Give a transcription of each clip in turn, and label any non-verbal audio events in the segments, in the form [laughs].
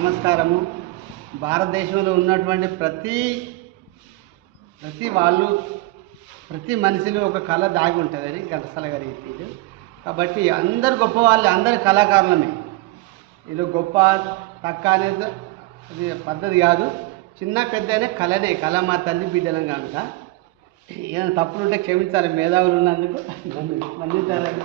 నమస్కారము. భారతదేశంలో ఉన్నటువంటి ప్రతి ప్రతి వాళ్ళు ప్రతి మనిషిలో ఒక కళ దాగి ఉంటుందని ఘంటసాల గారి ఇది కాబట్టి అందరు గొప్ప వాళ్ళు అందరు కళాకారులమే. ఇది గొప్ప తక్క అనేది అది పద్ధతి కాదు. చిన్న పెద్ద కళనే కళ మా తల్లి బిడ్డలం కనుక. ఏదైనా తప్పులు ఉంటే క్షమించాలి మేధావులు ఉన్నందుకు. [laughs] మన్నించాలని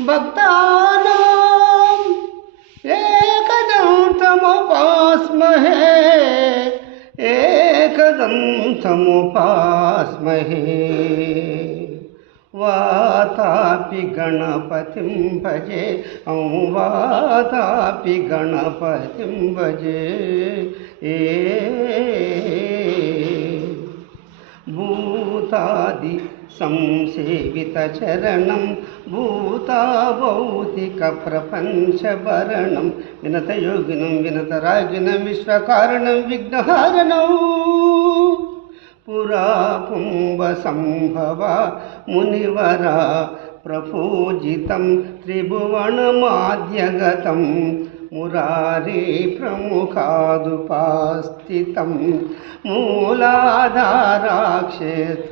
भक्तानां एकदन्तमुपास्महे एकदन्तमुपास्महे वातापि गणपतिं भजे औ वातापि गणपतिं भजे। ए ఆది సంసేవిత చరణం భూతాభౌతిక ప్రపంచభరణం వినతయోగినం వినతరాగినం విశ్వకారణం విఘ్నహారణం. పురా పురాపుంభ సంభవ మునివర ప్రపూజితం త్రిభువనమాద్యగతం మురారే ప్రముఖాదుపాస్థితం మూలాధారాక్షేత్ర